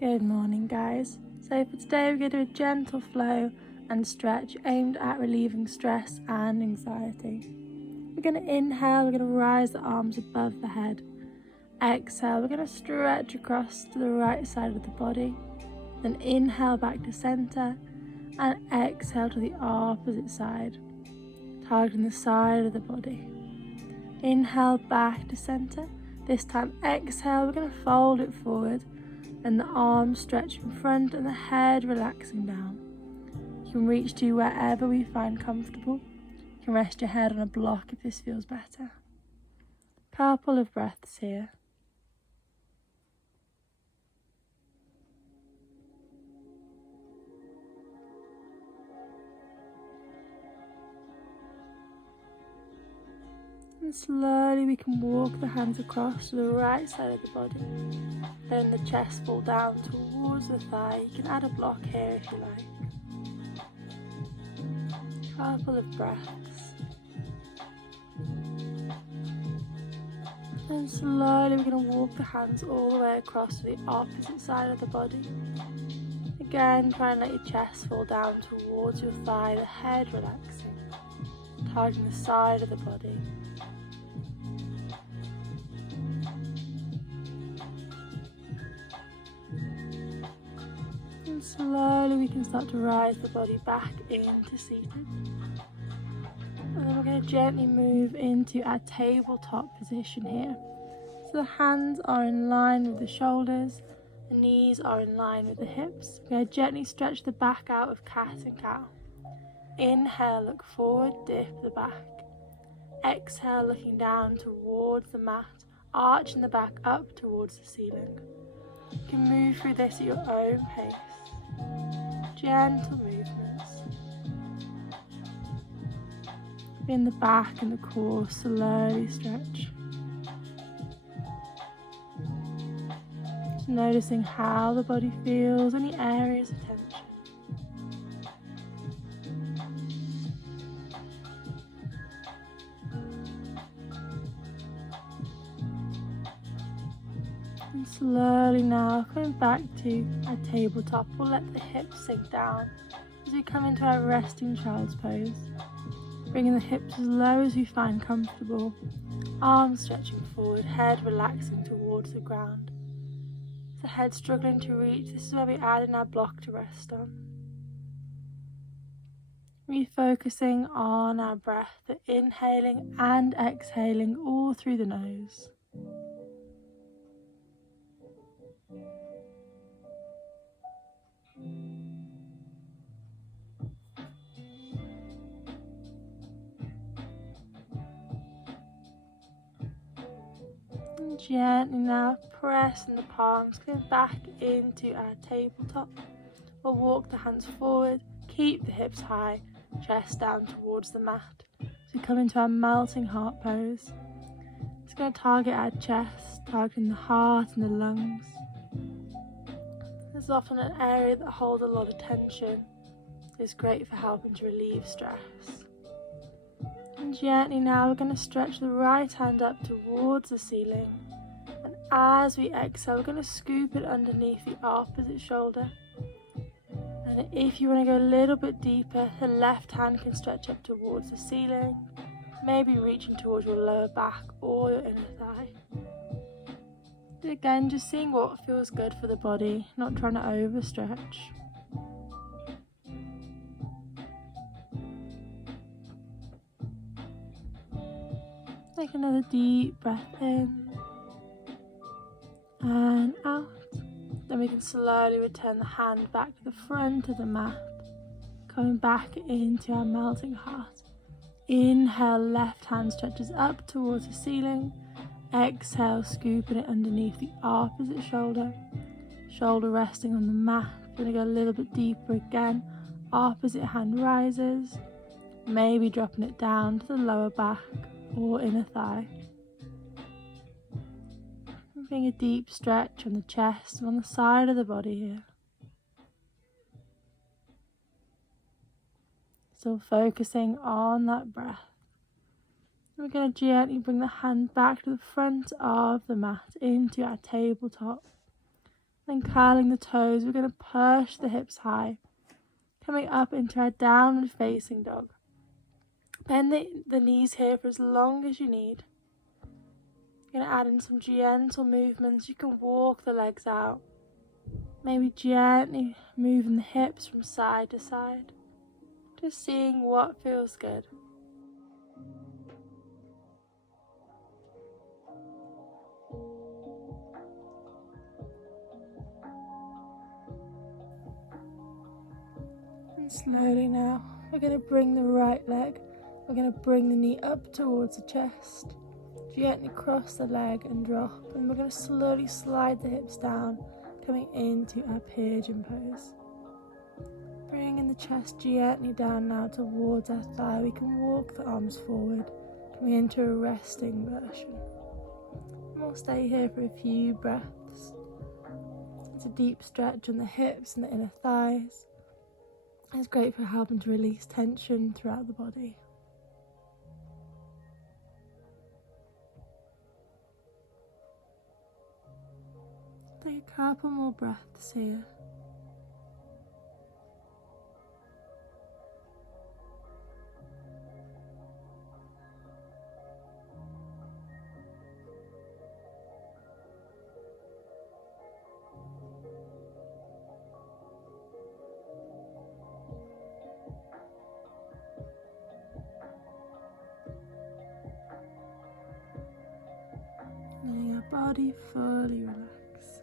Good morning, guys. So for today we're going to do a gentle flow and stretch aimed at relieving stress and anxiety. We're going to inhale, we're going to rise the arms above the head. Exhale, we're going to stretch across to the right side of the body. Then inhale back to center and exhale to the opposite side, targeting the side of the body. Inhale back to center. This time exhale, we're going to fold it forward and the arms stretch in front and the head relaxing down. You can reach to wherever we find comfortable. You can rest your head on a block if this feels better. Couple of breaths here. And slowly we can walk the hands across to the right side of the body. Letting the chest fall down towards the thigh. You can add a block here if you like. Couple of breaths. And slowly we're going to walk the hands all the way across to the opposite side of the body. Again, try and let your chest fall down towards your thigh, the head relaxing, targeting the side of the body. And slowly we can start to rise the body back into seated. And then we're going to gently move into our tabletop position here. So the hands are in line with the shoulders, the knees are in line with the hips. We're going to gently stretch the back out of cat and cow. Inhale, look forward, dip the back. Exhale, looking down towards the mat, arching the back up towards the ceiling. You can move through this at your own pace. Gentle movements. In the back and the core, slowly stretch. Just noticing how the body feels, any areas of tension. And slowly now, coming back to our tabletop, we'll let the hips sink down as we come into our resting child's pose. Bringing the hips as low as you find comfortable, arms stretching forward, head relaxing towards the ground. The head struggling to reach, this is where we add in our block to rest on. Refocusing on our breath, the inhaling and exhaling all through the nose. And gently now pressing the palms, coming back into our tabletop. We'll walk the hands forward, keep the hips high, chest down towards the mat. So we come into our melting heart pose. It's going to target our chest, targeting the heart and the lungs. This is often an area that holds a lot of tension. It's great for helping to relieve stress. And gently now we're going to stretch the right hand up towards the ceiling. And as we exhale, we're going to scoop it underneath the opposite shoulder. And if you want to go a little bit deeper, the left hand can stretch up towards the ceiling, maybe reaching towards your lower back or your inner thigh. Again, just seeing what feels good for the body, not trying to overstretch. Take another deep breath in and out. Then we can slowly return the hand back to the front of the mat, coming back into our melting heart. Inhale, left hand stretches up towards the ceiling. Exhale, scooping it underneath the opposite shoulder. Shoulder resting on the mat. Going to go a little bit deeper again. Opposite hand rises. Maybe dropping it down to the lower back or inner thigh. Bring a deep stretch on the chest and on the side of the body here. Still focusing on that breath. We're going to gently bring the hand back to the front of the mat into our tabletop. Then curling the toes, we're going to push the hips high, coming up into our downward facing dog. Bend the knees here for as long as you need. You're going to add in some gentle movements. You can walk the legs out, maybe gently moving the hips from side to side, just seeing what feels good. And slowly now, we're going to bring the right leg, we're going to bring the knee up towards the chest, gently cross the leg and drop, and we're going to slowly slide the hips down, coming into our pigeon pose. Bringing the chest gently down now towards our thigh, we can walk the arms forward, coming into a resting version. And we'll stay here for a few breaths. It's a deep stretch on the hips and the inner thighs. It's great for helping to release tension throughout the body. Take a couple more breaths here. Letting our body fully relax.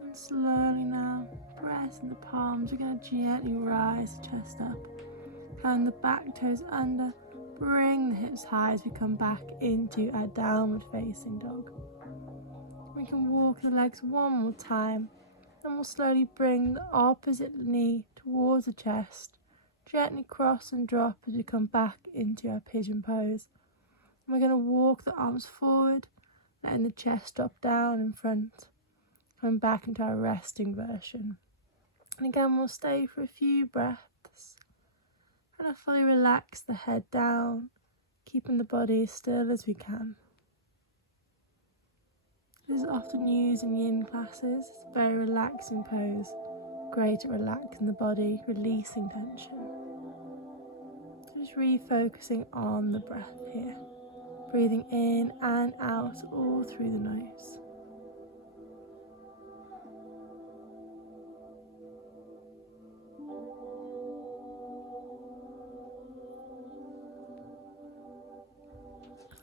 And slowly now, pressing the palms, we're going to gently rise the chest up. Curling the back toes under, bring the hips high as we come back into our downward facing dog. We can walk the legs one more time. And we'll slowly bring the opposite knee towards the chest, gently cross and drop as we come back into our pigeon pose. And we're going to walk the arms forward, letting the chest drop down in front, coming back into our resting version. And again, we'll stay for a few breaths. Trying to fully relax the head down, keeping the body as still as we can. This is often used in yin classes. It's a very relaxing pose, great at relaxing the body, releasing tension. Just refocusing on the breath here, breathing in and out all through the nose.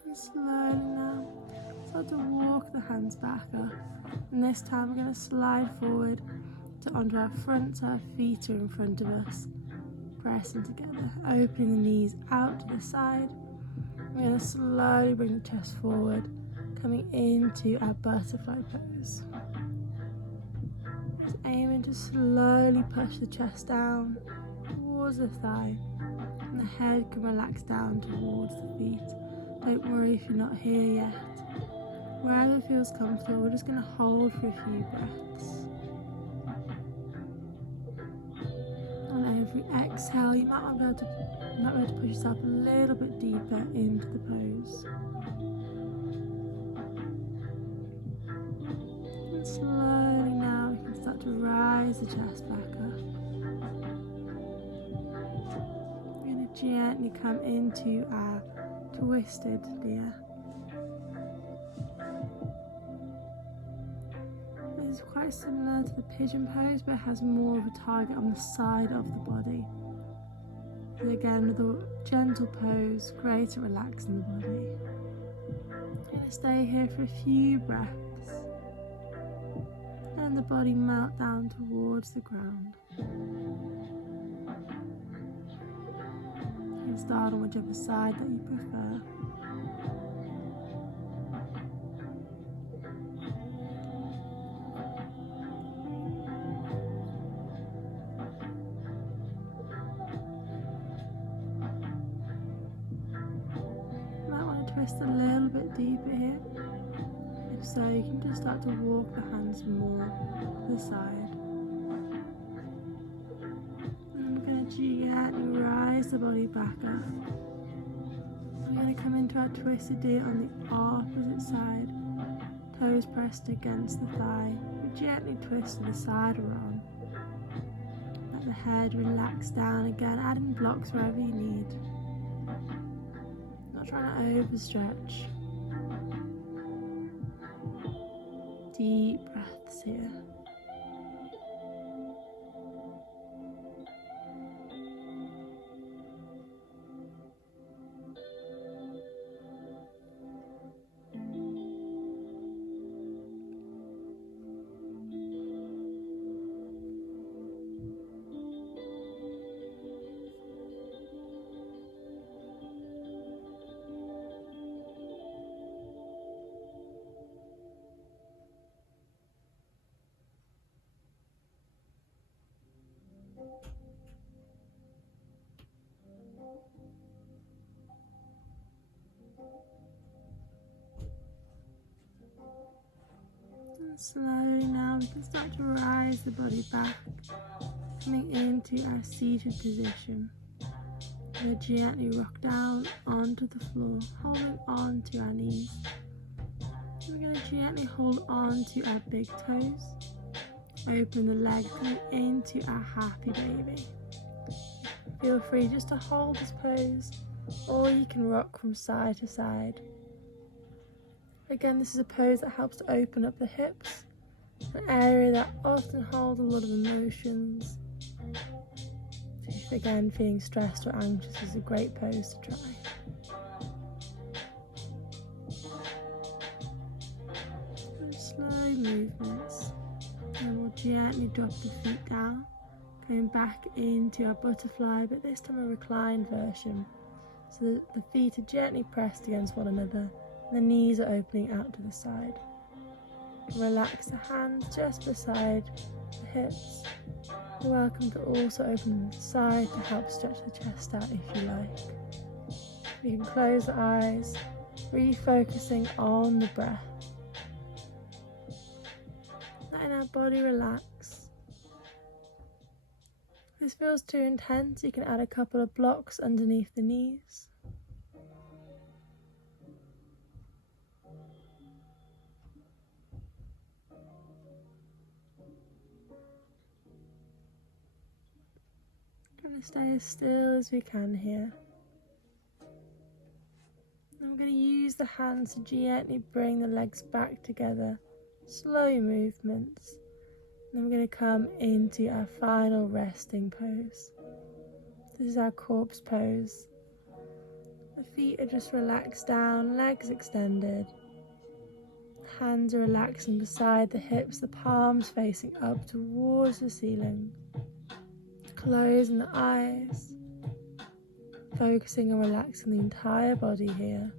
And slowly now, start to walk the hands back up, and this time we're going to slide forward onto our front, so our feet are in front of us, pressing together, opening the knees out to the side. We're going to slowly bring the chest forward, coming into our butterfly pose. Just aiming to slowly push the chest down towards the thigh, and the head can relax down towards the feet. Don't worry if you're not here yet. Wherever feels comfortable, we're just going to hold for a few breaths. On every exhale, you might be able to push yourself a little bit deeper into the pose. And slowly now, you can start to rise the chest back up. We're going to gently come into our twisted deer. This is quite similar to the pigeon pose, but it has more of a target on the side of the body. So again, with a gentle pose, great at relaxing the body. I'm going to stay here for a few breaths. And the body melt down towards the ground. You can start on whichever side that you prefer. Twist a little bit deeper here. If so, you can just start to walk the hands more to the side. And I'm going to gently rise the body back up. We're going to come into our twisted D on the opposite side. Toes pressed against the thigh. We gently twist to the side or on. Let the head relax down again, adding blocks wherever you need. Not trying to overstretch. Deep breaths here. And slowly now we can start to rise the body back, coming into our seated position. We'll gently rock down onto the floor, holding on to our knees. We're going to gently hold on to our big toes. Open the leg, coming into our happy baby. Feel free just to hold this pose, or you can rock from side to side. Again, this is a pose that helps to open up the hips, an area that often holds a lot of emotions. If again feeling stressed or anxious, is a great pose to try. And slow movements, and we'll gently drop the feet down, going back into our butterfly, but this time a reclined version, so that the feet are gently pressed against one another. The knees are opening out to the side. Relax the hands just beside the hips. You're welcome to also open them to the side to help stretch the chest out if you like. You can close the eyes, refocusing on the breath. Letting our body relax. If this feels too intense, you can add a couple of blocks underneath the knees. Trying to stay as still as we can here. I'm going to use the hands to gently bring the legs back together. Slow movements. Then we're going to come into our final resting pose. This is our corpse pose. The feet are just relaxed down, legs extended. Hands are relaxing beside the hips, the palms facing up towards the ceiling. Closing the eyes, focusing on relaxing the entire body here.